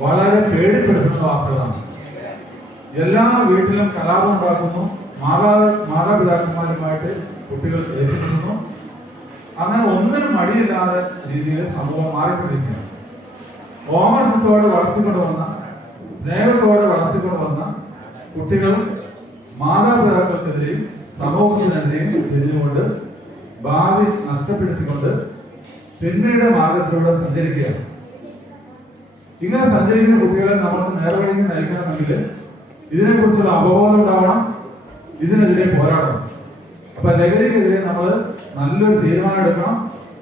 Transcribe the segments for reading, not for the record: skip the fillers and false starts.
വളരെ പേടിപ്പെടുത്തുന്ന വാർത്തകളാണ്. എല്ലാ വീട്ടിലും കലാപം ഉണ്ടാക്കുന്നു, മാതാപിതാക്കന്മാരുമായിട്ട് കുട്ടികൾ ഏറ്റുമുട്ടുന്നു. അങ്ങനെ ഒന്നിനും മടിയില്ലാതെ രീതിയിൽ സമൂഹം മാറിക്കൊണ്ടിരിക്കുകയാണ്. ഓമനത്തോടെ വളർത്തിക്കൊണ്ടുവന്ന, സ്നേഹത്തോടെ വളർത്തിക്കൊണ്ടുവന്ന കുട്ടികൾ മാതാപിതാക്കൾക്കെതിരെയും സമൂഹത്തിനെതിരെയും തിരിഞ്ഞുകൊണ്ട് ഭാവി നഷ്ടപ്പെടുത്തിക്കൊണ്ട് തിന്മയുടെ മാർഗത്തിലൂടെ സഞ്ചരിക്കുകയാണ്. ഇങ്ങനെ സഞ്ചരിക്കുന്ന കുട്ടികളെ നമ്മൾക്ക് നേർവഴിക്ക് നയിക്കണമെങ്കിൽ ഇതിനെക്കുറിച്ചുള്ള അവബോധം ഉണ്ടാവണം, ഇതിനെതിരെ പോരാടണം. അപ്പൊ ലഹരിക്കെതിരെ നമ്മൾ നല്ലൊരു തീരുമാനം എടുക്കണം.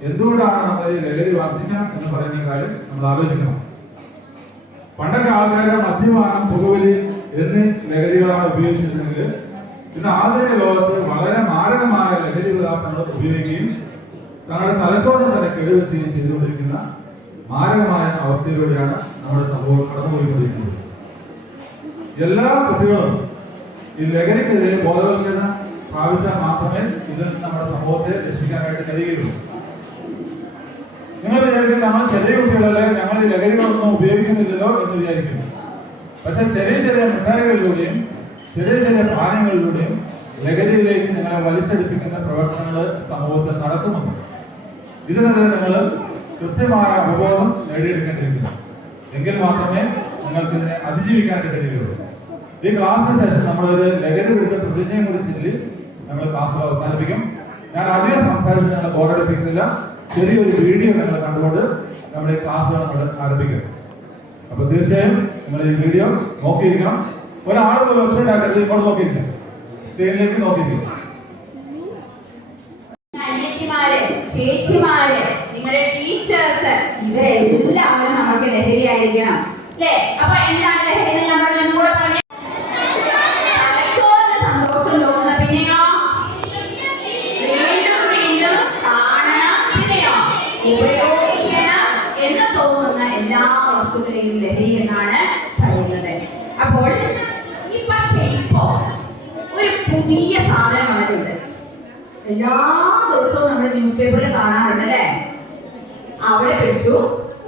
എന്തുകൊണ്ടാണ് നമ്മൾ ഈ ലഹരി വർദ്ധിക്കണം എന്ന് പറയുന്ന കാര്യം നമ്മൾ ആലോചിക്കണം. പണ്ടൊക്കെ ആൾക്കാരുടെ മദ്യപാനം, പുകവലി എന്നീ ലഹരികളാണ് ഉപയോഗിച്ചിരുന്നെങ്കിൽ ഇന്ന് ആധുനിക ലോകത്ത് വളരെ മാരകമായ ലഹരി പദാർത്ഥങ്ങൾ ഉപയോഗിക്കുകയും തങ്ങളുടെ തലച്ചോറിന് തന്നെ കേടുവരുത്തുകയും ചെയ്തുകൊണ്ടിരിക്കുന്ന മാരകമായ അവസ്ഥയിലൂടെയാണ് നമ്മുടെ സമൂഹം കടന്നുപോയിക്കൊണ്ടിരിക്കുന്നത്. എല്ലാ കുട്ടികളും ഈ ലഹരിക്കെതിരെ ബോധവൽക്കരണം പ്രാപിച്ചാൽ മാത്രമേ ഇതിൽ നിന്ന് നമ്മുടെ സമൂഹത്തെ രക്ഷിക്കാനായിട്ട് കഴിയുകയുള്ളൂ. നിങ്ങൾ വിചാരിക്കും നമ്മൾ ചെറിയ കുട്ടികളല്ലേ, ഞങ്ങൾ ഈ ലഹരികളൊന്നും ഉപയോഗിക്കുന്നില്ലല്ലോ എന്ന് വിചാരിക്കുന്നു. പക്ഷെ ചെറിയ ചെറിയ മിഠായികളിലൂടെയും ചെറിയ ചെറിയ പാനങ്ങളിലൂടെയും ലഹരിയിലേക്ക് നിങ്ങളെ വലിച്ചെടുപ്പിക്കുന്ന പ്രവർത്തനങ്ങൾ സമൂഹത്തിൽ നടക്കുന്നുണ്ട്. ഇതിനെതിരെ നിങ്ങൾ കൃത്യമായ അവബോധം നേടിയെടുക്കേണ്ടിയിരിക്കുന്നു. എങ്കിൽ മാത്രമേ നിങ്ങൾക്ക് ഇതിനെ അതിജീവിക്കാനായിട്ട് കഴിയുകയുള്ളൂ. ഈ ക്ലാസ്സിന് ശേഷം നമ്മളൊരു ലഹരി വിരുദ്ധ പ്രതിജ്ഞയെ കൂടി ചൊല്ലി നമ്മൾ ക്ലാസ് അവസാനിപ്പിക്കും. ഞാൻ അധികം സംസാരിച്ച് ഞങ്ങൾ ബോറടിപ്പിക്കുന്നില്ല. ചെറിയൊരു വീഡിയോ നിങ്ങൾ കണ്ടുകൊണ്ട് നമ്മുടെ ഈ ക്ലാസ് നമ്മൾ ആരംഭിക്കും. അപ്പൊ തീർച്ചയായും നിങ്ങൾ ഈ വീഡിയോ നോക്കിയിരിക്കണം. ഒരാൾ പോലും ഒച്ചയുണ്ടാക്കരുത്, ഇങ്ങോട്ട് നോക്കിയിരിക്കാം, സ്ക്രീനിലേക്ക് നോക്കിയിരിക്കും. ചേച്ചിമാര്, നിങ്ങളുടെ ടീച്ചേഴ്സ്, ഇവരെല്ലാവരും നമുക്ക് ലഹരിയായിരിക്കണം അല്ലേ? അപ്പൊ എന്താണ് ലഹരി? ഞാൻ പറഞ്ഞു കൂടെ പറഞ്ഞു. സന്തോഷം തോന്നുന്ന, പിന്നെയോ വീണ്ടും വീണ്ടും കാണണം, പിന്നെയോ ഉപയോഗിക്കണം എന്ന് തോന്നുന്ന എല്ലാ വസ്തുക്കളെയും ലഹരി എന്നാണ് പറയുന്നത്. അപ്പോൾ ഇപ്പോ ഒരു പുതിയ സാധനം വന്നിട്ടുണ്ട്. എല്ലാ ദിവസവും നമ്മൾ ന്യൂസ് പേപ്പറിൽ കാണാറുണ്ട് അല്ലേ? അവിടെ പിടിച്ചു,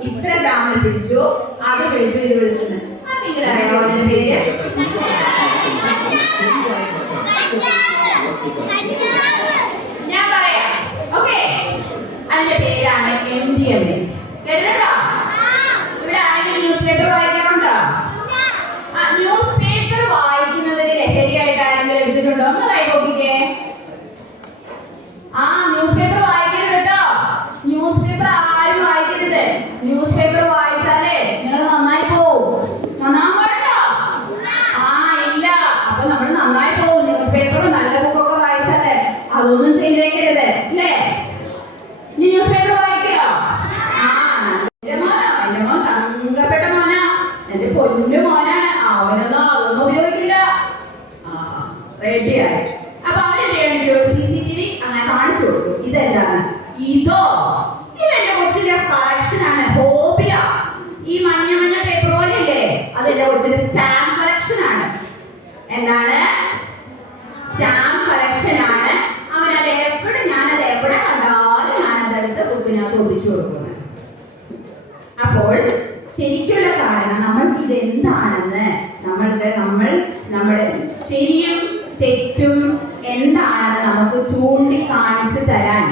ഇത്ര ഗ്രാമിൽ പിടിച്ചു, അത് പിടിച്ചു, ഇത് പിടിച്ചെന്ന്. ആരെങ്കിലും അറിയാമോ അതിന്റെ പേര്? ഞാൻ പറയാം, ഓക്കെ. അതിന്റെ പേരാണ് MDMA. കേട്ടോ? ഇവിടെ ആരെങ്കിലും ന്യൂസ് പേപ്പർ വായിക്കാറുണ്ടോ? ന്യൂസ് പേപ്പർ വായിക്കുന്നതിന് ലഹരിയായിട്ട് ആരെങ്കിലും എടുത്തിട്ടുണ്ടോ? ഒന്ന് കൈ നോക്കിക്കേ. ന്യൂസ് പേപ്പർ വായിക്കരുത് കേട്ടോ. ന്യൂസ് പേപ്പർ ആരും വായിക്കരുത്. ന്യൂസ് പേപ്പർ വായിച്ചാലേ നിങ്ങൾ നന്നായി പോവും. നന്നാൻ പാടില്ല. ഇല്ല, അപ്പൊ നമ്മൾ നന്നായി പോവും. ന്യൂസ് പേപ്പർ നല്ല ബുക്കൊക്കെ വായിച്ചാലേ അതൊന്നും ചെയ്തേക്കരുത് അല്ലേ? ന്യൂസ് പേപ്പർ വായിക്കുക. എന്റെ മോൻ തങ്കപ്പെട്ട മോനാ, എന്റെ പൊന്നു മോനാണ്. അവനൊന്നും അതൊന്നും ഉപയോഗിക്കില്ല. റെഡിയായി. അപ്പൊ അവനെന്ത് CCTV അങ്ങനെ കാണിച്ചു കൊടുത്തു. ഇതെന്താണ്? ഇതെന്റെ കൊച്ചിന്റെ കളക്ഷൻ ആണ്, ഹോബിയാ. ഈ മഞ്ഞ മഞ്ഞ പേപ്പർ പോലെ ഇല്ലേ, അതെന്റെ കൊച്ചിന്റെ സ്റ്റാമ്പ് കളക്ഷൻ ആണ്. എന്താണ്? സ്റ്റാമ്പ് കളക്ഷൻ ആണ്. ഞാനത് എവിടെ കണ്ടാലും ഞാനതെടുത്ത് ബുക്കിനകത്ത് ഒപ്പിച്ചു കൊടുക്കുന്നത്. അപ്പോൾ ശരിക്കുള്ള കാരണം നമ്മൾക്ക് ഇതെന്താണെന്ന് നമ്മുടെ ശരിയും തെറ്റും എന്താണെന്ന് നമുക്ക് ചൂണ്ടിക്കാണിച്ചു തരാൻ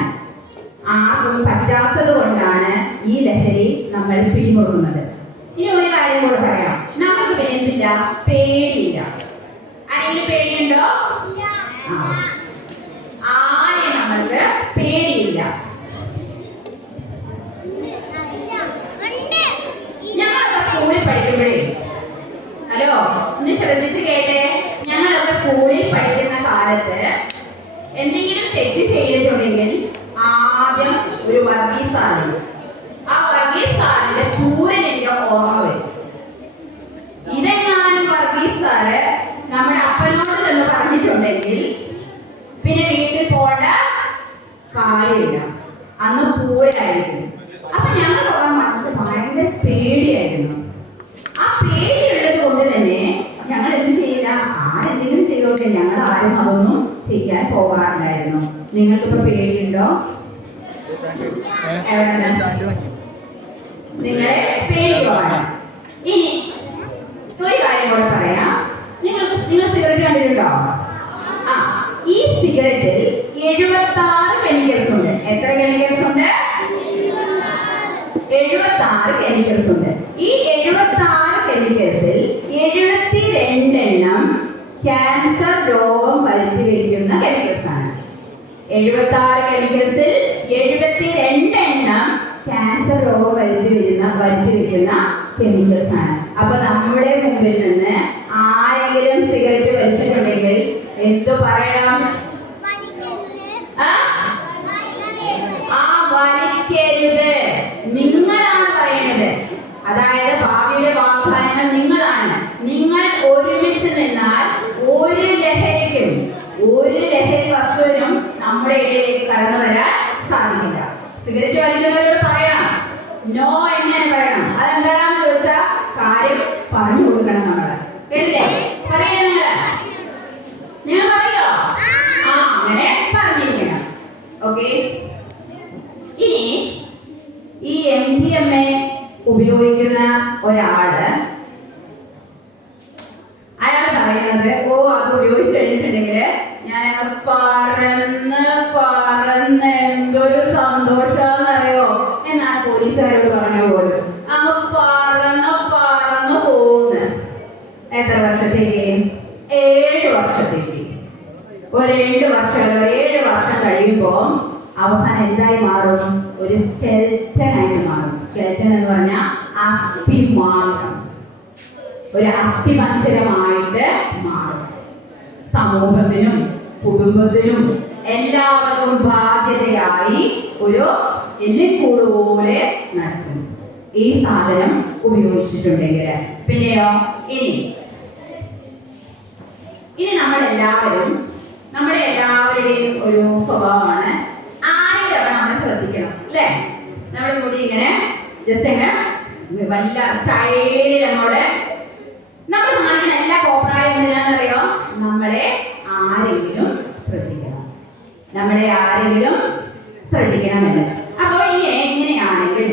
ആർക്കും പറ്റാത്തത് കൊണ്ടാണ് ഈ ലഹരി നമ്മൾ പിടിമുറുക്കുന്നത്. ഇനി ഒരു കാര്യം കൂടെ പറയാം. നമുക്ക് എന്തില്ല? പേടിയില്ല. ആരെങ്കിലും പേടിയുണ്ടോ? ആരെയും നമ്മൾക്ക് പേടിയില്ല. ഞങ്ങളൊക്കെ സ്കൂളിൽ പഠിക്കുമ്പോഴേ, ഹലോ ഒന്ന് ശ്രദ്ധിച്ച് കേട്ടെ, ഞങ്ങളൊക്കെ സ്കൂളിൽ പഠിക്കുന്ന കാലത്ത് എന്തെങ്കിലും തെറ്റ് ചെയ്തിട്ടുണ്ടെങ്കിൽ ആദ്യം ഒരു വർഗീസ് സാറുണ്ട്. ആ വർഗീസ് സാറിന്റെ ചൂരൻ എനിക്ക് ഓർമ്മ വരും. ഇതെങ്ങാനും വർഗീസ് സാറ് നമ്മുടെ അപ്പനോട് എന്ന് പറഞ്ഞിട്ടുണ്ടെങ്കിൽ പിന്നെ വീട്ടിൽ പോകേണ്ട കാര്യമില്ല. അന്ന് പൂരായിരിക്കും. അപ്പൊ ഞങ്ങളൊക്കെ മനസ്സിൽ ഭയങ്കര പേടിയായിരുന്നു. ആ പേടിയുള്ളത് കൊണ്ട് തന്നെ ഞങ്ങൾ എന്ത് ചെയ്യില്ല, ആരെന്തെങ്കിലും ചെയ്തോക്കെ ഞങ്ങൾ ആരും അതൊന്നും ചെയ്യാൻ പോകാറുണ്ടായിരുന്നു. നിങ്ങൾക്കിപ്പോ പേടിയുണ്ടോ? നിങ്ങളെ പേടിയാണ്. ഇനി ഒരു കാര്യം കൂടെ പറയാം. നിങ്ങൾ സിഗരറ്റ് കണ്ടിട്ടുണ്ടോ? ആ, ഈ സിഗരറ്റിൽ 76 കെമിക്കൽസ് ഉണ്ട്. എത്ര കെമിക്കൽസ് ഉണ്ട്? 76 കെമിക്കൽസ് ഉണ്ട്. ഈ 76 കെമിക്കൽസിൽ 72 എണ്ണം ക്യാൻസർ രോഗം വരുത്തി വയ്ക്കുന്ന കെമിക്കൽസ് ആണ്. 76 കെമിക്കൽസിൽ 72 എണ്ണം ക്യാൻസർ രോഗം വരുത്തി വയ്ക്കുന്ന കെമിക്കൽസ് ആണ്. അപ്പൊ നമ്മുടെ മുമ്പിൽ നിന്ന് ആരെങ്കിലും സിഗരറ്റ് വലിച്ചിട്ടുണ്ടെങ്കിൽ എന്തു പറയണം? വലിക്കരുത്. നിങ്ങളാണ് പറയുന്നത്. അതായത് ഭാവിയുടെ വാഗ്ദാനങ്ങൾ നിങ്ങളാണ്. നിങ്ങൾ ഒരുമിച്ച് നിന്നാൽ ഒരു ലഹരി വസ്തുവിനും നമ്മുടെ ഇടയിലേക്ക് കടന്നു വരാൻ സാധിക്കില്ല. സിഗരറ്റ് വലിക്കുന്നവരോട് പറയണം, നോ എങ്ങനെ പറയണം. അതെന്താണെന്ന് ചോദിച്ചാൽ കാര്യം പറഞ്ഞു കൊടുക്കണം. നമ്മള് കേട്ടില്ലേ? പറയാ നിങ്ങൾ പറയോ? ആ, അങ്ങനെ പറഞ്ഞിരിക്കണം. ഓക്കെ. ഇനി ഈ MDMA ഉപയോഗിക്കുന്ന ഒരാള് അയാൾ പറയുന്നത്, ഓ അത് ഉപയോഗിച്ച് കഴിഞ്ഞിട്ടുണ്ടെങ്കിൽ ഞാൻ പറന്ന് എന്തൊരു സന്തോഷാന്നറിയോ എന്നാണ് പോലീസുകാരോട് പറഞ്ഞ പോലും. അങ്ങ് പറന്ന് പോകുന്നു. എത്ര വർഷത്തേക്ക്? 7 വർഷത്തേക്ക്. ഒരു 7 വർഷം കഴിയുമ്പോ അവസാനം എന്തായി മാറും? ഒരു സ്കെൽറ്റൻ ആയിട്ട് മാറും. സ്കെൽറ്റൻ എന്ന് പറഞ്ഞാൽ അസ്ഥിമാംസം, ഒരു അസ്ഥിമഞ്ജരമായിട്ട് മാറും. സമൂഹത്തിനും കുടുംബത്തിനും എല്ലാവർക്കും ബാധ്യതയായി ഒരു എല്ലിക്കൂട് പോലെ നടക്കും ഈ സാധനം ഉപയോഗിച്ചിട്ടുണ്ടെങ്കിൽ. പിന്നെയോ ഇനി നമ്മുടെ എല്ലാവരുടെയും ഒരു സ്വഭാവമാണ് ആരെങ്കിലും നമ്മൾ ശ്രദ്ധിക്കണം, അല്ലേ? നമ്മുടെ മുടി ഇങ്ങനെ ജസ്റ്റ് ഇങ്ങനെ വല്ല സ്റ്റൈലിൽ നമ്മൾ കാണിക്കുന്ന എല്ലാ കോപ്രായം എന്തിനാണെന്നറിയോ? നമ്മളെ ആരെങ്കിലും ശ്രദ്ധിക്കണമെന്ന്. അപ്പോൾ ഇങ്ങനെയാണെങ്കിൽ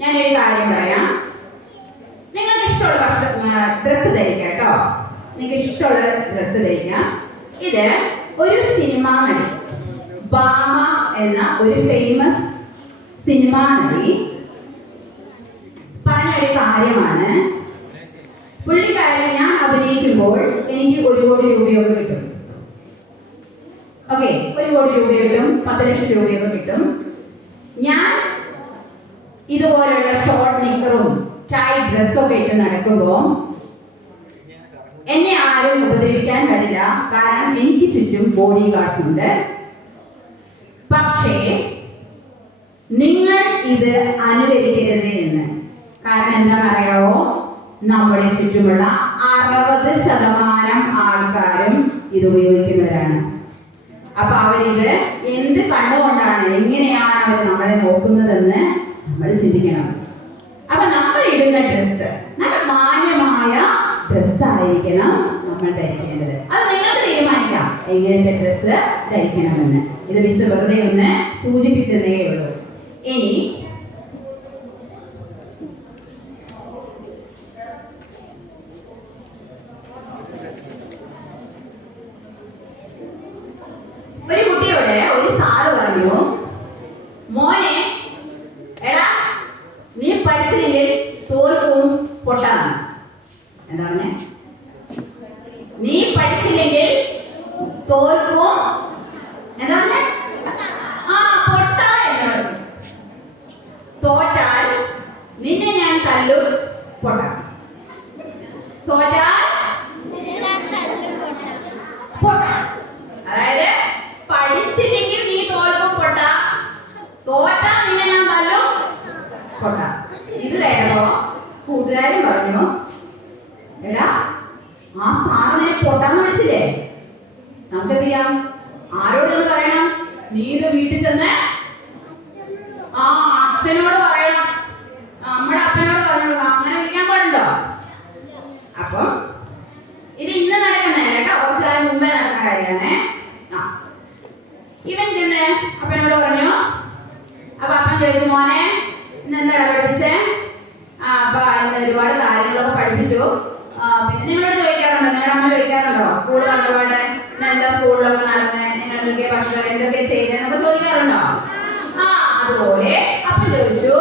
ഞാനൊരു കാര്യം പറയാം. നിങ്ങൾക്ക് ഇഷ്ടമുള്ള ഡ്രസ്സ് ധരിക്കാം കേട്ടോ. നിങ്ങൾക്ക് ഇഷ്ടമുള്ള ഡ്രസ്സ് ധരിക്കാം. ഇത് ഒരു സിനിമാ നടി, ഭാമ എന്ന ഒരു ഫേമസ് സിനിമാ നടി പറഞ്ഞൊരു കാര്യമാണ്. പുള്ളിക്കാരി, ഞാൻ അഭിനയിക്കുമ്പോൾ എനിക്ക് 1 കോടി രൂപയൊക്കെ കിട്ടും. ഓക്കെ, 1 കോടി രൂപയോ കിട്ടും, 10 ലക്ഷം രൂപയൊക്കെ കിട്ടും. ഞാൻ ഇതുപോലുള്ള ഷോർട്ട് നിക്കറും ടൈറ്റ് ഡ്രസ്സൊക്കെ ഇട്ട് നടക്കുമ്പോൾ എന്നെ ആരും ഉപദ്രവിക്കാൻ വരില്ല. കാരണം എനിക്ക് ചുറ്റും ബോഡി ഗാർഡ്സ് ഉണ്ട്. പക്ഷേ നിങ്ങൾ ഇത് അനുകരിക്കരുത് എന്ന്. കാരണം എന്താണെന്നറിയാവോ? നമ്മുടെ ചുറ്റുമുള്ള 60% ആൾക്കാരും ഇത് ഉപയോഗിക്കുന്നവരാണ്. അപ്പൊ അവരിത് എന്ത് കണ്ടുകൊണ്ടാണ്, എങ്ങനെയാണ് അവർ നമ്മളെ നോക്കുന്നതെന്ന് നമ്മൾ ചിന്തിക്കണം. അപ്പൊ നമ്മൾ ഇടുന്ന ഡ്രസ്സ് നല്ല മാന്യമായ ഡ്രസ്സായിരിക്കണം നമ്മൾ ധരിക്കേണ്ടത്. അത് നിങ്ങൾക്ക് തീരുമാനിക്കാം എങ്ങനത്തെ ഡ്രസ്സ് ധരിക്കണമെന്ന്. ഇത് മിസ് വെറുതെ ഒന്ന് സൂചിപ്പിച്ചതേ ഉള്ളൂ. ഇനി ഒരു കുട്ടിയോട് ഒരു സാറ് പറഞ്ഞു, മോനെ എടാ നീ പഠിച്ചില്ലെങ്കിൽ തോൽക്കും പൊട്ടാണ്. എന്താ പറഞ്ഞേ? നീ പഠിച്ചില്ലെങ്കിൽ തോൽക്കും എന്താ പറഞ്ഞേ? പൊട്ട എന്ന് പറഞ്ഞു. തോറ്റാൽ നിന്നെ ഞാൻ തല്ലും പൊട്ട. തോറ്റാൽ പൊട്ട. അതായത് പഠിച്ചില്ലെങ്കിൽ നീ തോൽക്കും പൊട്ട, തോറ്റാൽ നിന്നെ ഞാൻ തല്ലും പൊട്ട. ഇത് കേട്ടോ കൂട്ടുകാരും പറഞ്ഞു, എടാ ആ സാറിനെ പൊട്ടാന്ന് വിളിച്ചില്ലേ, നമുക്ക് എന്ത് ചെയ്യാം? ആരോടൊന്ന് പറയണം? നീ ഇത് വീട്ടിൽ ചെന്ന് അച്ഛനോട് പറയണം, നമ്മുടെ അപ്പനോട് പറഞ്ഞു. അങ്ങനെ വിളിക്കാൻ പാടുണ്ടോ? അപ്പൊ ഇത് ഇന്ന് നടക്കുന്നതല്ല കേട്ടോ, കുറച്ചു കാലം മുമ്പേ നടന്ന കാര്യമാണ്. ഇവൻ ചെന്ന് അപ്പനോട് പറഞ്ഞു. അപ്പൊ അപ്പൻ ചോദിച്ചു, മോനെ ഇന്ന് എന്താ പഠിപ്പിച്ചേ? പറഞ്ഞ് ഒരുപാട് കാര്യങ്ങളൊക്കെ പഠിപ്പിച്ചു. പിന്നെ നിങ്ങളോട് ചോദിക്കാറുണ്ടോ, നിങ്ങളുടെ അമ്മ ചോദിക്കാറുണ്ടോ സ്കൂളിൽ വന്നപാട് എന്താ സ്കൂളിലൊക്കെ നടന്നേ, നിങ്ങൾ എന്തൊക്കെ ഭക്ഷണം എന്തൊക്കെ ചെയ്തേന്നൊക്കെ ചോദിക്കാറുണ്ടോ? അതുപോലെ അപ്പൻ ചോദിച്ചു.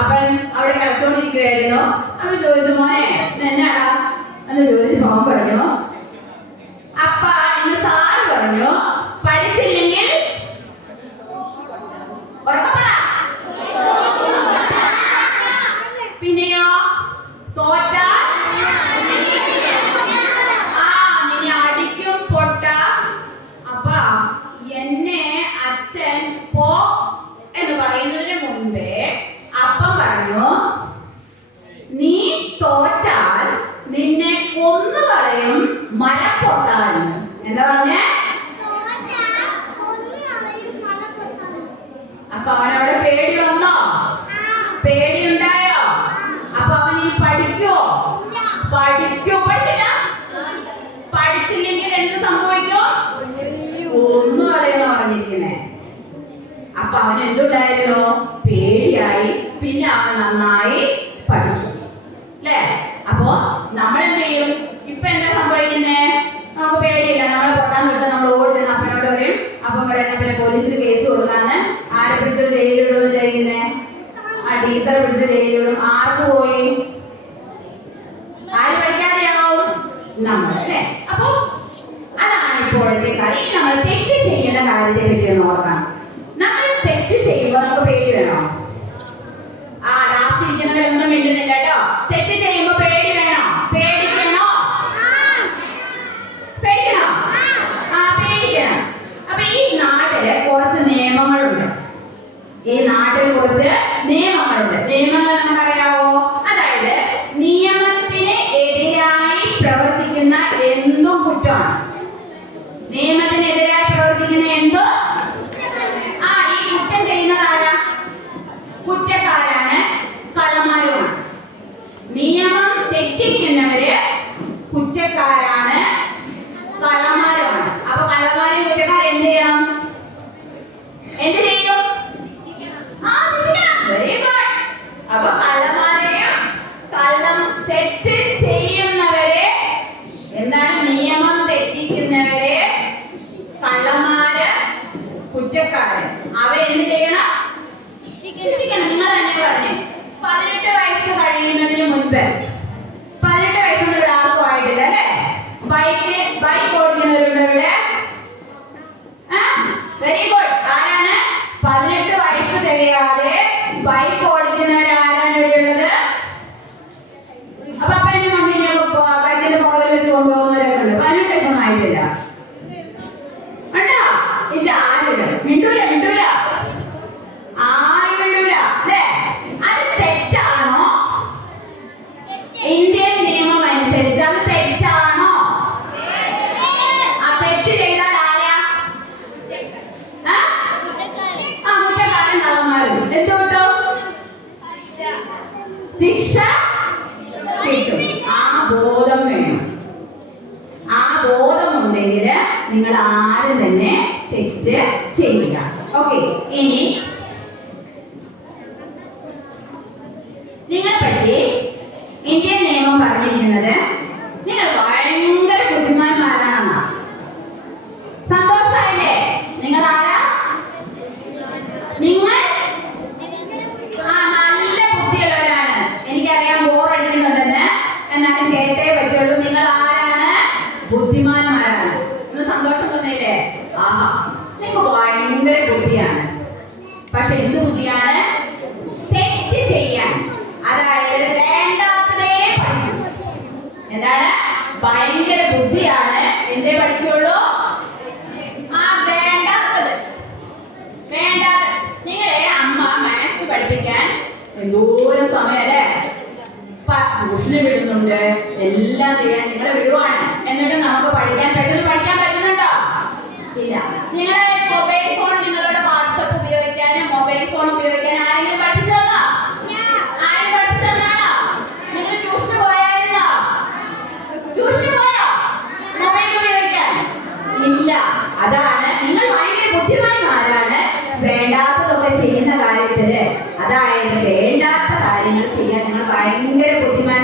അപ്പൻ അവിടെ കളിച്ചോണ്ടിരിക്കുവായിരുന്നു. അപ്പൻ ചോദിച്ചു, മോനെ എന്നാടാ എന്ന് ചോദിച്ചു. മോൻ പറഞ്ഞു, അപ്പ എന്റെ സാറ് പറഞ്ഞു പഠിച്ചില്ലെങ്കിൽ പിന്നെയോ തോറ്റാ നീ അടിക്കും പൊട്ട. അപ്പ എന്നെ അച്ഛൻ പോ എന്ന് പറയുന്നതിന് മുൻപേ അപ്പം പറഞ്ഞു, നീ തോറ്റാൽ നിന്നെ കൊന്നുകളയും മലപ്പൊട്ടാൻ. എന്താ പറഞ്ഞേ? അപ്പൊ അവനവിടെ പേടി വന്നോ? പേടി ഉണ്ടായോ? അപ്പൊ അവൻ ഈ പഠിക്കോ? പഠിച്ചില്ല. പഠിച്ചില്ലെങ്കിൽ എന്ത് സംഭവിക്കും? കൊന്നുകളയെന്ന് പറഞ്ഞിരിക്കുന്നേ. അപ്പൊ അവൻ എന്തുണ്ടായിരുന്നു? പേടിയായി. പിന്നെ അവൻ നന്നായി പഠിച്ചു അല്ലേ? അപ്പോ നമ്മൾ എന്ത് ചെയ്യും? ഇപ്പൊ എന്താ സംഭവിക്കുന്നേ? നമുക്ക് പേടിയില്ല. നമ്മളെ പൊട്ടാൻ വിട്ടാൽ നമ്മൾ ഓടി അപ്പനോട് വരും. അപ്പം പറയുന്ന പിന്നെ പോലീസിന് കേസ് കൊടുക്കാന്ന്. ആരെ പിടിച്ചത് ജയിലിടും വിചാരിക്കുന്നേ? ആ ടീച്ചറെ പിടിച്ച് ജയിലിടും. ആർക്ക് പോയി? ആര് പഠിക്കാതെയാവും? നമ്മൾ അല്ലേ? അപ്പൊ അതാണ് ഇപ്പോഴത്തെ കാര്യം. ഇനി നമ്മൾ തെറ്റ് ചെയ്യുന്ന കാര്യത്തെ പറ്റി ഒന്ന് ഓർക്കണം. നമ്മൾ തെറ്റ് ചെയ്യുമ്പോൾ നമുക്ക് പേടി വേണോ? ലാസ്റ്റ് ഇരിക്കുന്നവരൊന്നും മിണ്ടുന്നില്ല കേട്ടോ. തെറ്റ് ചെയ്യുമ്പോ പേടി വേണോ? പേടിക്കണോ? പേടിക്കണം. അപ്പൊ ഈ നാട്ടില് കുറച്ച് നിയമങ്ങളുണ്ട്. നിയമങ്ങൾ നമുക്കറിയാവോ? അതായത് നിയമത്തിന് എതിരായി പ്രവർത്തിക്കുന്ന എന്തും കുറ്റമാണ്. നിയമത്തിനെതിരായി പ്രവർത്തിക്കുന്ന എന്തും ഈ കുറ്റം ചെയ്യുന്നതാരാ? കുറ്റക്കാരാണ്, കള്ളന്മാരുമാണ്. നിയമം തെറ്റിക്കുന്നവര് കുറ്റക്കാരാണ്, കള്ളന്മാരുമാണ്. അപ്പൊ കള്ളന്മാരും കുറ്റക്കാരും എന്ത് ചെയ്യണം? എന്ത് ചെയ്യും? ശിക്ഷിക്കണം. Very good. അപ്പൊ കള്ളന്മാരെയും തെറ്റ് ചെയ്യുന്നവരെ എന്താണ്? നിയമം തെറ്റിക്കുന്നവരെ, കള്ളന്മാര്, കുറ്റക്കാര്, അവരെന്ത് ചെയ്യണം? ശിക്ഷിക്കണം. നിങ്ങൾ തന്നെ പറഞ്ഞേ. 18 വയസ്സ് കഴിയുന്നതിന് മുൻപ്, 18 വയസ്സൊന്നും ഇവിടെ ആർക്കും ആയിട്ടില്ല അല്ലേ? ബൈക്ക് ഓടിക്കുന്നവരുണ്ട് ഇവിടെ? Very good. ആരാണ് 18 വയസ്സ് തികയാതെ ബൈക്ക് ഓടിക്കുന്നവരാരാണ് ഇവിടെ ഉള്ളത്? അപ്പൊ അപ്പൻ്റെ മമ്മീനെ ബൈക്കിന്റെ പുറകിൽ വെച്ച് കൊണ്ടുപോകുന്നവരൊക്കെ ഉണ്ട്. 18 വയസ്സൊന്നും ആയിട്ടില്ല. ഉണ്ടോ? ഇല്ല. ആരില്ല. മിണ്ടൂല അല്ലേ? അത് തെറ്റാണോ? ഇന്ത്യൻ നിയമം അനുസരിച്ച് അത് തെറ്റാണോ? തെറ്റ് ചെയ്താൽ ആരാ? കുറ്റക്കാരൻ, കള്ളന്മാരും. എന്ത് കിട്ടും? ശിക്ഷ കിട്ടും. ആ ബോധം വേണം. ആ ബോധമുണ്ടെങ്കിൽ നിങ്ങൾ ആരും തന്നെ തെറ്റ് ചെയ്യില്ല. ഓക്കെ. ഇനി നിങ്ങളെ പറ്റി ഇന്ത്യൻ നിയമം പറഞ്ഞിരിക്കുന്നത് നിങ്ങൾ ഭയങ്കര ബുദ്ധിമാന്മാരാണെന്നാ. സന്തോഷമായില്ലേ? നിങ്ങൾ ആരാ? നിങ്ങൾ നല്ല ബുദ്ധിയുള്ളവരാണ്. എനിക്കറിയാം ബോറടിക്കുന്നുണ്ടെന്ന്, എന്നാലും കേട്ടേ പറ്റുള്ളൂ. നിങ്ങൾ ആരാണ്? ബുദ്ധിമാന്മാരാണ്. ഒന്ന് സന്തോഷം തോന്നിയില്ലേ? നിങ്ങൾ ഭയങ്കര ബുദ്ധിയാണ്. പക്ഷെ എന്ത് ബുദ്ധിയാണ്? തെറ്റ് ചെയ്യാൻ. അതായത് വേണ്ടാത്തതേ പഠിക്കും. എന്താണ്? ഭയങ്കര ബുദ്ധിയാണ്. എന്തേ പഠിക്കുള്ളൂ? വേണ്ടാത്തത്. നിങ്ങളെ അമ്മ മാത്സ് പഠിപ്പിക്കാൻ എന്തോരം സമയം അല്ലേ? ട്യൂഷന് വിടുന്നുണ്ട്, എല്ലാം ചെയ്യാൻ നിങ്ങളെ വിടുവാണ്. എന്നിട്ട് നമുക്ക് പെട്ടെന്ന് പഠിക്കാൻ പറ്റുന്നുണ്ടോ? ഇല്ല. നിങ്ങളെ മൊബൈൽ ഫോൺ, നിങ്ങളുടെ വാട്സപ്പ് ഉപയോഗിക്കാനും മൊബൈൽ ഫോൺ ഉപയോഗിക്കാൻ ആരെങ്കിലും പഠിപ്പിച്ചു തന്നോ? ആരും പഠിപ്പിച്ചു തന്നാണോ? നിങ്ങൾ ട്യൂഷന് പോയായിരുന്നോ? ട്യൂഷന് പോയോ മൊബൈൽ ഉപയോഗിക്കാൻ? ഇല്ല. അതാണ് നിങ്ങൾ ഭയങ്കര ബുദ്ധിമാന്മാരാണ്. വേണ്ടാത്തതൊക്കെ ചെയ്യുന്ന കാര്യത്തില്, അതായത് വേണ്ടാത്ത കാര്യങ്ങൾ ചെയ്യാൻ നിങ്ങൾ ഭയങ്കര ബുദ്ധിമാൻ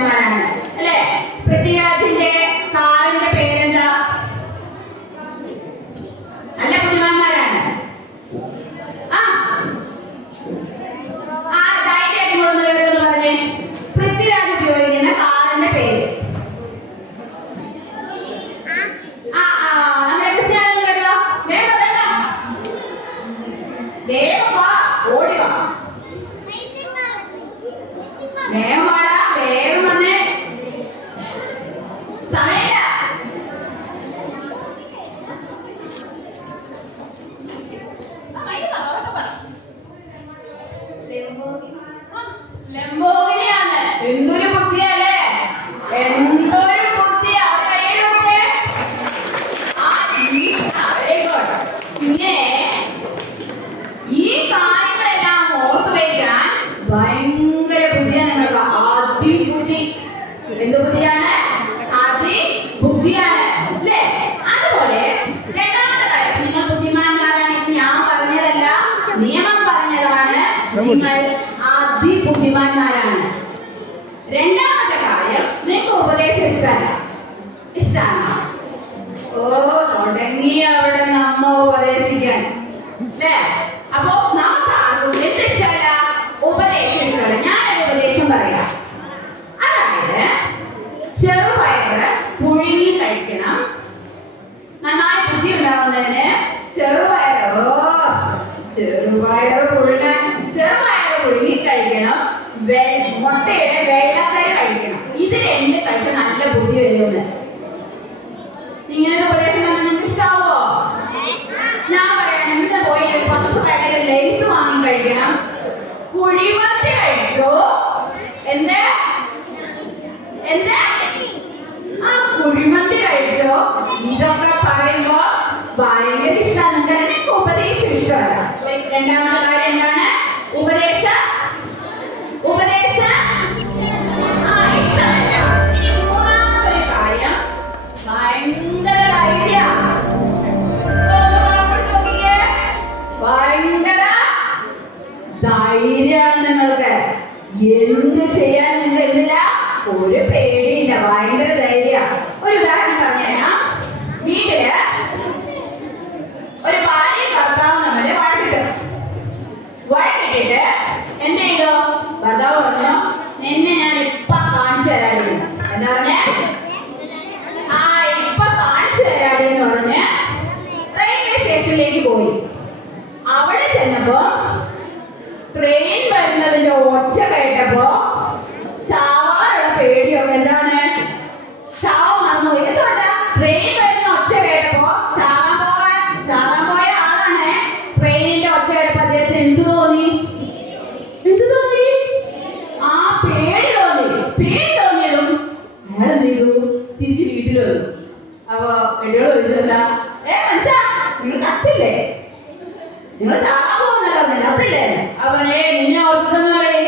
എന്ത് ബുദ്ധിയാണ്? അതിബുദ്ധിയാണ് അല്ലേ? അതുപോലെ രണ്ടാമത്തെ കാര്യം, നിങ്ങൾ ബുദ്ധിമാന്മാരാണ്. ഇത് ഞാൻ പറഞ്ഞതല്ല, നിയമം പറഞ്ഞതാണ്. നിങ്ങൾ അതിബുദ്ധിമാന്മാരാണ്. രണ്ടാമത്തെ കാര്യം, നിങ്ങൾക്ക് ഉപദേശം ഇഷ്ടമാണോ? ഓ, തുടങ്ങി അവിടെ നമ്മ ഉപദേശിക്കാൻ അല്ലേ? അപ്പൊ നമുക്ക് ആർക്കും എന്ത് ഇഷ്ടമല്ല? ഉപദേശം ഇഷ്ടമല്ല. ഞാനൊരു ഉപദേശം പറയാം. അതായത് ചെറുപയറ് പുഴുങ്ങി കഴിക്കണം. നന്നായി ബുദ്ധി ഉണ്ടാവുന്നതിന് ചെറുപയറ് പുഴുങ്ങി കഴിക്കണം. മുട്ടയുടെ വെള്ളക്കറി കഴിക്കണം. ഇത് രണ്ട് കഴിച്ചാൽ നല്ല ബുദ്ധി വരുമെന്ന്. ഇങ്ങനത്തെ ഉപദേശം തന്നെ നിങ്ങൾക്ക് ഇഷ്ടാവോ? ഞാൻ പറയണം, ഇന്ന് പോയി ഒരു 10 പാക്കറ്റ് ലേസ് വാങ്ങി കഴിക്കണം. കുഴിമന്തി കഴിച്ചോ? എന്ത് കുഴിമന്തി കഴിച്ചോ? ഇതൊക്കെ പറയുമ്പോ ഭയങ്കര ഇഷ്ടമാണ്. നിങ്ങൾക്ക് ഉപദേശം ഇഷ്ടമല്ല. രണ്ടാമത്തെ കാര്യം എന്താണ്? ഉപദേശം ഇഷ്ടമല്ല. ഇനി മൂന്നാമത്തെ കാര്യം, ഭയങ്കര ധൈര്യ. ഭയങ്കര ധൈര്യാണ് നിങ്ങൾക്ക്. എന്ത് ചെയ്യാൻ നിങ്ങൾക്കില്ല, ഒരു പേടിയില്ല. ഭയങ്കര ധൈര്യ. ഒരു ഉദാഹരണം പറഞ്ഞുതരാം. വീട്ടില് ഒരു ഭാര്യയും ഭർത്താവും തമ്മില് വഴക്കിട്ടിട്ട് എന്ത് ചെയ്തു? ഭർത്താവ് പറഞ്ഞു, നിന്നെ ഞാൻ ഇപ്പൊ കാണിച്ചു തരാടി. എന്താ പറഞ്ഞേ? ഇപ്പൊ കാണിച്ചു തരാടി എന്ന് പറഞ്ഞ് റെയിൽവേ സ്റ്റേഷനിലേക്ക് പോയി. അവിടെ ചെന്നപ്പോ ട്രെയിൻ വരുന്നതിന്റെ ഒച്ച കേട്ടപ്പോ ചാവാനുള്ള പേടിയൊക്കെ എന്താണ്? ചാവ മറന്നുപോയി. എന്തുകൊണ്ടാ? ട്രെയിൻ വരുന്ന ഒച്ച കേട്ടപ്പോ ചാവാൻ പോയ ആളാണ്. ട്രെയിനിന്റെ ഒച്ച കേട്ടപ്പോ അദ്ദേഹത്തിന് എന്ത് തോന്നി? ആ പേടി തോന്നിയതും അയാൾ എന്ത് ചെയ്തു? തിരിച്ച് വീട്ടിൽ വന്നു. അപ്പൊ എടിയോട് ചോദിച്ചെന്താ? മനുഷ്യ, നിങ്ങൾ ചത്തില്ലേ? നിങ്ങൾ ചാവുന്നല്ലോ, ചത്തില്ലേ? അവനെ നിന്നെ ഓർത്തിട്ടൊന്നുമല്ലേ,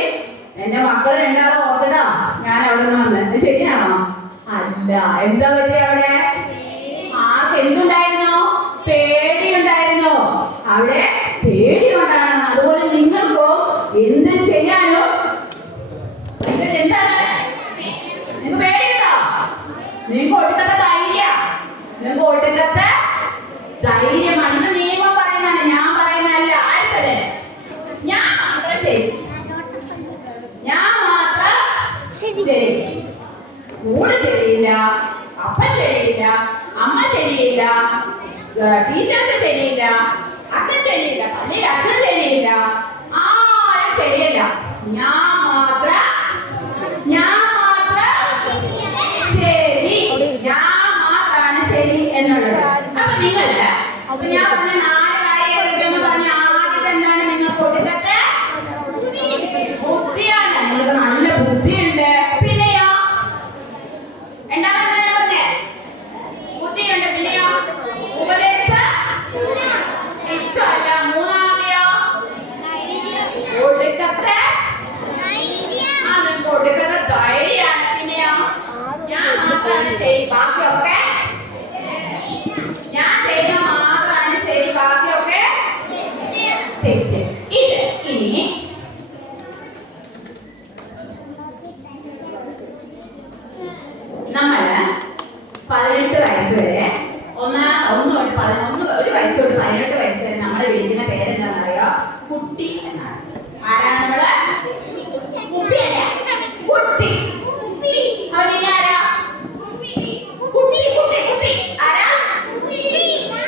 എന്റെ മക്കളെ രണ്ടാളും ഓർത്തിട്ടാ ഞാൻ അവിടെ നിന്ന് വന്നത്. ശരിയാണോ? അല്ല. എന്താ പറ്റി അവിടെ? ആർക്ക് എന്തുണ്ടായിരുന്നു? പേടി ഉണ്ടായിരുന്നു. അവിടെ പേടി കൊണ്ടാണ്. അതുപോലെ നിങ്ങൾക്കോ എന്ത് ചെയ്യാനോ എന്താണ്? നിങ്ങൾക്ക് പേടിയുണ്ടോ? നിങ്ങൾക്ക് ഒടുക്കത്തെ ധൈര്യമാണ്. ഇത് നിയമം പറയുന്നതാണ്, ഞാൻ പറയുന്നതല്ല. അടുത്തത്, ഞാൻ മാത്രം ശരി. സ്കൂള് ശരിയില്ല, അപ്പൻ ശരിയില്ല, അമ്മ ശരിയില്ല, ടീച്ചേഴ്സ് ശരിയില്ല, അച്ഛൻ ശരിയില്ല, പള്ളിയിൽ അച്ഛൻ ശരിയില്ല, ആരും ശരിയല്ല. ഞാൻ മാത്രം ശരി. ഞാൻ മാത്രമാണ് ശരി എന്നുള്ളത്. അപ്പൊ നിങ്ങള് ഞാൻ പറഞ്ഞ 4 കാര്യങ്ങളൊക്കെ പറഞ്ഞ ആദ്യത്തെ എന്താണ്? നിങ്ങൾക്ക് ഒടുക്കത്തെ ബുദ്ധിയാണ്. നിങ്ങൾക്ക് നല്ല ബുദ്ധിയുണ്ട്. പിന്നെയോ രണ്ടാമത്തെ പറഞ്ഞേ, ബുദ്ധിയുണ്ട്. പിന്നെയോ ഉപദേശം ഇഷ്ടമല്ല. മൂന്നാമതെയോ ഒടുക്കത്തെ ധൈര്യമാണ്. പിന്നെയോ ഞാൻ മാത്രമാണ് ശരി, ബാക്കിയൊക്കെ ഞാൻ ചെയ്യുന്ന മാത്രമാണ് ശരി, ബാക്കിയൊക്കെ തെറ്റ്. ഇത് ഇനി നമ്മള് 18 വയസ്സ് വരെ ഒരു വയസ്സ് തൊട്ട് 18 വയസ്സ് വരെ നമ്മളെ വിളിക്കുന്ന പേരെന്താണെന്നറിയോ? കുട്ടി എന്നാണ്. ആരാണ് നമ്മള്? കുട്ടിയല്ല, കുട്ടി. ആരാ? കുട്ടി. ആരാ?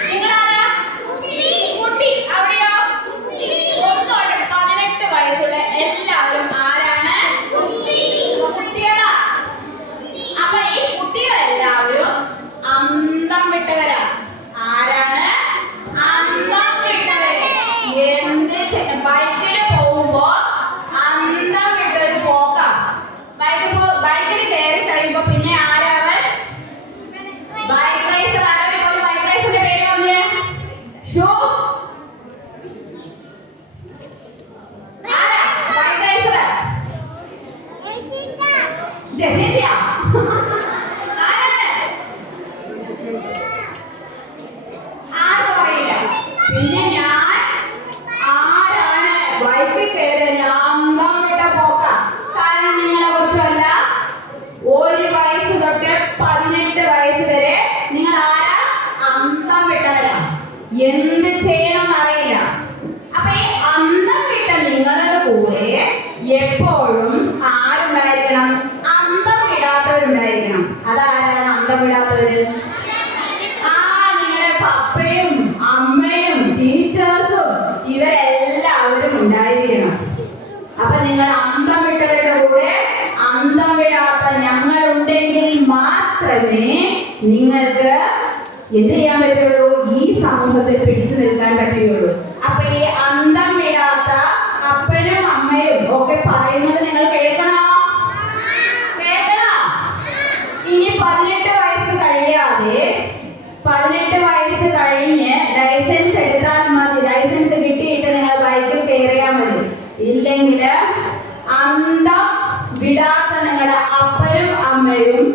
നിങ്ങളാരാ? കുട്ടി. അവിടെയോ? 1 തൊട്ട് 18 വയസ്സുള്ള എല്ലാവരും ആരാണ്? കുട്ടികളാ. അപ്പൊ ഈ കുട്ടികളെല്ലാവരും അന്തം വിട്ടവരാ. ആരാണ്? അന്തം വിട്ടവര്. എന്ത് ബൈക്കിൽ പോകുമ്പോ അന്തം വിട്ടൊരു പോക്ക. ബൈക്കിൽ കയറി കഴിയുമ്പോ പിന്നെ ആരാവൻ? Bike racer. ആരാണ്? ബൈക്ക് റേസറിന്റെ പേര് പറഞ്ഞേ? ആരാ ബൈക്ക് റേസർ? ജസീന്ത്യ. ആരും അറിയില്ല. പിന്നെ ഞാൻ ആരാണ് വൈഫിൽ കയറി ഞാൻ അന്തം വിട്ട പോക്ക. കാരണം നിങ്ങളെ കുറിച്ചല്ല, 1 വയസ്സ് തൊട്ട് 18 വയസ്സ് വരെ നിങ്ങൾ ആരാ? അന്തം വിട്ടവരാ. എന്ത് ചെയ്യണം അറിയില്ല. അപ്പൊ ഈ അന്തം വിട്ട നിങ്ങളുടെ കൂടെ എപ്പോഴും ആരുണ്ടായിരിക്കണം? അന്തം വിടാത്തവരുണ്ടായിരിക്കണം. അതാരാണ് അന്തം വിടാത്തവര്? നിങ്ങളുടെ പപ്പയും അമ്മയും ടീച്ചേഴ്സും ഇവരെല്ലാവരും ഉണ്ടായിരിക്കണം. അപ്പൊ നിങ്ങൾ അന്തം വിട്ടവരുടെ കൂടെ അന്തം വിടാത്ത ഞങ്ങൾ ഉണ്ടെങ്കിൽ മാത്രമേ നിങ്ങൾക്ക് എന്ത് ചെയ്യാൻ പറ്റുള്ളൂ? ഈ സമൂഹത്തിൽ പിടിച്ചു നിൽക്കാൻ പറ്റുകയുള്ളൂ. അപ്പൊ ഈ അന്തം വിടാത്ത അപ്പനും അമ്മയും ഒക്കെ പറയുന്നത് നിങ്ങൾ കേൾക്കണോ? ഇനി 18 വയസ്സ് കഴിയാതെ 18 വയസ്സ് കഴിഞ്ഞ് ലൈസൻസ് എടുത്താൽ മതി. ലൈസൻസ് കിട്ടിയിട്ട് നിങ്ങൾ ബൈക്കിൽ കയറിയാൽ മതി. ഇല്ലെങ്കിൽ അന്തം വിടാത്ത നിങ്ങളുടെ അപ്പനും അമ്മയും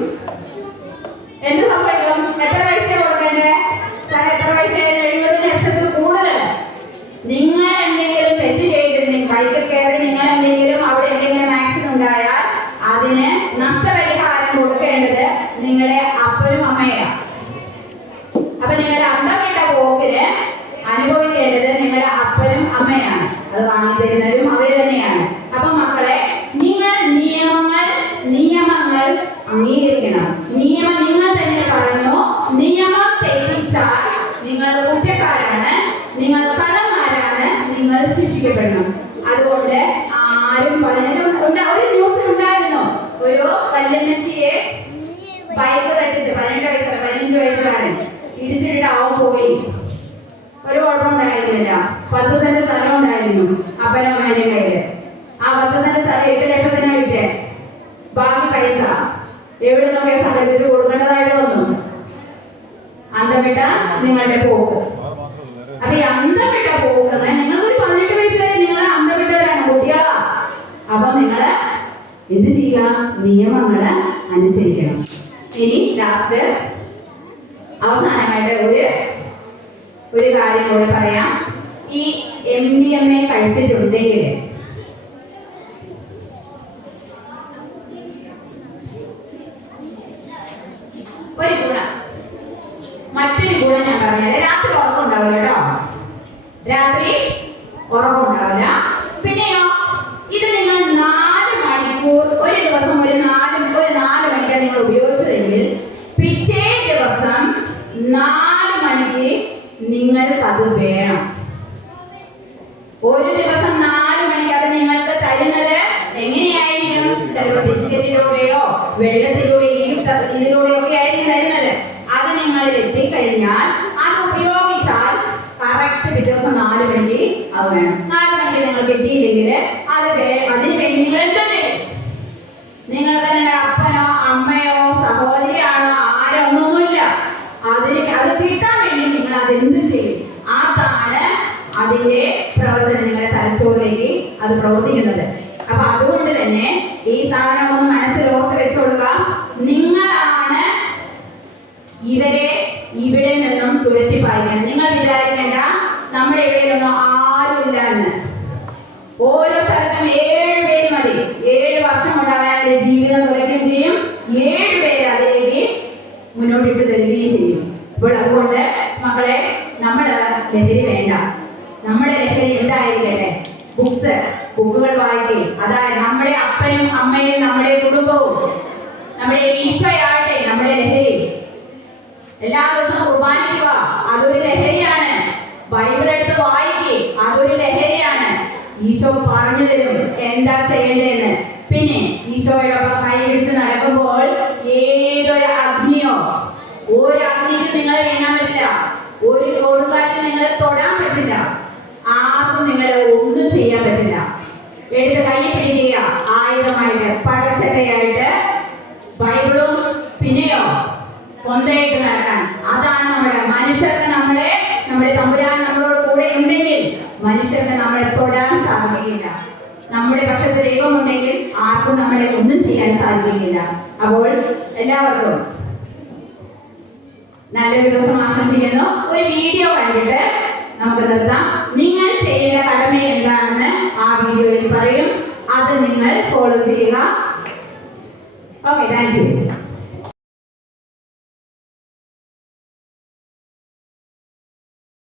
എന്ത് സംഭവിക്കും? എത്ര പൈസ കൊടുക്കണ്ടേ? എത്ര പൈസ? 70 ലക്ഷത്തിൽ കൂടുതൽ. നിങ്ങൾ എന്തെങ്കിലും തെറ്റ് ചെയ്തിട്ടുണ്ടെങ്കിൽ ബൈക്കിൽ കയറി നിങ്ങൾ എന്തെങ്കിലും അവിടെ എന്തെങ്കിലും ആക്സിഡന്റ് ഉണ്ടായാൽ അതിന് നഷ്ടപരിഹാരം കൊടുക്കേണ്ടത് നിങ്ങളുടെ അപ്പനും അമ്മയാണ്. അപ്പൊ നിങ്ങളുടെ അന്തം വിട്ട പോക്കിന് അനുഭവിക്കേണ്ടത് നിങ്ങളുടെ അപ്പനും അമ്മയാണ്. അത് വാങ്ങിത്തരുന്നവരും അവർ തന്നെയാണ്. അപ്പൊ മക്കളെ, നിങ്ങൾ നിയമങ്ങൾ അംഗീകരിക്കണം. നിയമം നിങ്ങൾ തന്നെ പറഞ്ഞു. നിയമം തെറ്റിച്ചാൽ നിങ്ങൾ കുറ്റക്കാരാണ്, നിങ്ങൾ കള്ളന്മാരാണ്, നിങ്ങൾ ശിക്ഷിക്കപ്പെടണം. അതുകൊണ്ട് ആരും ഒരു ന്യൂസിൽ ഉണ്ടായിരുന്നു, ഒരു വല്യമ്മച്ചിയെ ബൈക്ക് തട്ടിച്ച് 15 വയസ്സുകാരൻ ഇടിച്ചിട്ട് അവൻ പോയി. ഒരു കുഴപ്പമുണ്ടായിരുന്നില്ല. 10 സെന്റ് സ്ഥലം ഉണ്ടായിരുന്നു അപ്പനും അമ്മേന്റെ കയ്യില്. ആ 10 സെന്റ് സ്ഥലം 8 ലക്ഷത്തിന് വിറ്റേ. ബാക്കി പൈസ എവിടെ നിന്നൊക്കെ സംഘടിപ്പിച്ച് കൊടുക്കേണ്ടതായിട്ട് വന്നു. അന്തം വിട്ട നിങ്ങളുടെ പോക്ക്. അപ്പൊ ഈ അന്തം വിട്ട പോക്കുന്ന നിങ്ങൾക്കൊരു 18 വയസ്സ് വരെ നിങ്ങൾ അന്തം വിട്ടവരാണ്, കുട്ടികളാ. അപ്പൊ നിങ്ങള് എന്ത് ചെയ്യുക? നിയമങ്ങള് അനുസരിക്കണം. ഇനി ലാസ്റ്റ് അവസാനമായിട്ട് ഒരു കാര്യം കൂടെ പറയാം. ഈ MDMA കഴിച്ചിട്ടുണ്ടെങ്കിൽ ഒരു ഗുണം, മറ്റൊരു ഗുണം ഞാൻ പറഞ്ഞത്, രാത്രി ഉറക്കമുണ്ടാവില്ല കേട്ടോ. രാത്രി ഉറക്കമുണ്ടാവില്ല. പിന്നെയോ, ഇത് നിങ്ങൾ 4 മണിക്കൂർ ഒരു ദിവസം ഒരു 4 മണിക്കാണ് നിങ്ങൾ ഉപയോഗിച്ചതെങ്കിൽ പിറ്റേ ദിവസം 4 മണിക്ക് നിങ്ങൾക്ക് അത് വേണം. ഒരു ദിവസം 4 മണിക്ക് അത് നിങ്ങൾക്ക് തരുന്നത് എങ്ങനെയായിരിക്കും? ചിലപ്പോൾ ബിസ്ക്കറ്റിലൂടെയോ വെള്ളത്തിലൂടെയും ഇതിലൂടെയോ ഒക്കെ ആയിരിക്കും തരുന്നത്. അത് നിങ്ങൾ എത്തിക്കഴിഞ്ഞാൽ അത് ഉപയോഗിച്ചാൽ കറക്റ്റ് പിറ്റേ ദിവസം 4 മണിക്ക് അത് വേണം. 4 മണിക്ക് നിങ്ങൾ കിട്ടിയില്ലെങ്കിൽ അതിന് വേണ്ടി നിങ്ങൾ എന്ത് ചെയ്യും? നിങ്ങൾക്ക് നിങ്ങളുടെ അപ്പനോ അമ്മയോ സഹോദരിയാണോ ആരോ ഒന്നുമില്ല, അത് കിട്ടാൻ വേണ്ടി നിങ്ങൾ അതെന്ത് ചെയ്യും? അതാണ് അതിന്റെ പ്രവർത്തനം. നിങ്ങളുടെ തലച്ചോറിലേക്ക് അത് പ്രവർത്തിക്കുന്നത്. അപ്പൊ അതുകൊണ്ട് തന്നെ ഈ സാധനം ഒന്ന് മനസ്സിൽ ഓർത്ത് വെച്ചോളുക. നിങ്ങളാണ് ഇവരെ ഇവിടെ നിന്നും തുരത്തി പായിക്കണം. നിങ്ങൾ വിചാരിക്കേണ്ട നമ്മുടെ ഇവിടെയൊന്നും ആരുമില്ല എന്ന്. ഓരോ സ്ഥലത്തും 7 പേര് മതി. 7 വർഷം കൊണ്ട് അവരുടെ ജീവിതം തുറയ്ക്കുകയും ചെയ്യും. 7 പേര് അതിലേക്ക് മുന്നോട്ടിട്ട് തരികയും ചെയ്യും. ഇപ്പോൾ അതുകൊണ്ട് മക്കളെ, നമ്മുടെ ലഹരി വേണ്ട. നമ്മുടെ ലഹരി എന്തായിരിക്കട്ടെ? ബുക്കുകൾ വായിക്കുക. അതായത് നമ്മുടെ അപ്പനും അമ്മയും നമ്മുടെ കുടുംബവും നമ്മുടെ ഈശോയാട്ടെ നമ്മുടെ ലഹരി. എല്ലാ ദിവസവും കുർബാനയ്ക്ക് വാ, അതൊരു ലഹരിയാണ്. ബൈബിൾ എടുത്ത് വായിക്കുക, അതൊരു ലഹരിയാണ്. ഈശോ പറഞ്ഞു തരും എന്താ ചെയ്യേണ്ടതെന്ന്. പിന്നെ ഈശോയോടൊപ്പം കൈ പിടിച്ച് നടക്കുമ്പോൾ ഏതൊരു അഗ്നിയോ ഒരു അഗ്നിക്ക് നിങ്ങൾ വീണാൻ പറ്റില്ല, ഒരു കൊടുങ്കാറ്റിൽ നിങ്ങൾ തൊടാൻ പറ്റില്ല, ആർക്കും നിങ്ങളെ ഒന്നും ചെയ്യാൻ പറ്റില്ല. എടുത്ത് കൈ പിടിക്കുക, ആയുധമായിട്ട് പടച്ചട്ടയായിട്ട് ബൈബിളും പിന്നെയോ കൊന്തയായിട്ട് നടക്കാൻ. അതാണ് മനുഷ്യർക്ക് നമ്മുടെ തമ്പുരാൻ നമ്മളോട് കൂടെ ഉണ്ടെങ്കിൽ മനുഷ്യർക്ക് നമ്മളെ തൊടാൻ സാധിക്കില്ല. നമ്മുടെ പക്ഷത്ത് ദൈവമുണ്ടെങ്കിൽ ആർക്കും നമ്മളെ ഒന്നും ചെയ്യാൻ സാധിക്കില്ല. അപ്പോൾ എല്ലാവർക്കും നല്ലൊരു ദിവസം ആശംസിക്കുന്നു. ഒരു വീഡിയോ കണ്ടിട്ട് നമുക്ക് നിർത്താം. നിങ്ങൾ ചെയ്യേണ്ട കടമ എന്താണെന്ന് ആ വീഡിയോയിൽ പറയും. അത് നിങ്ങൾ ഫോളോ ചെയ്യുക. Okay, thank you.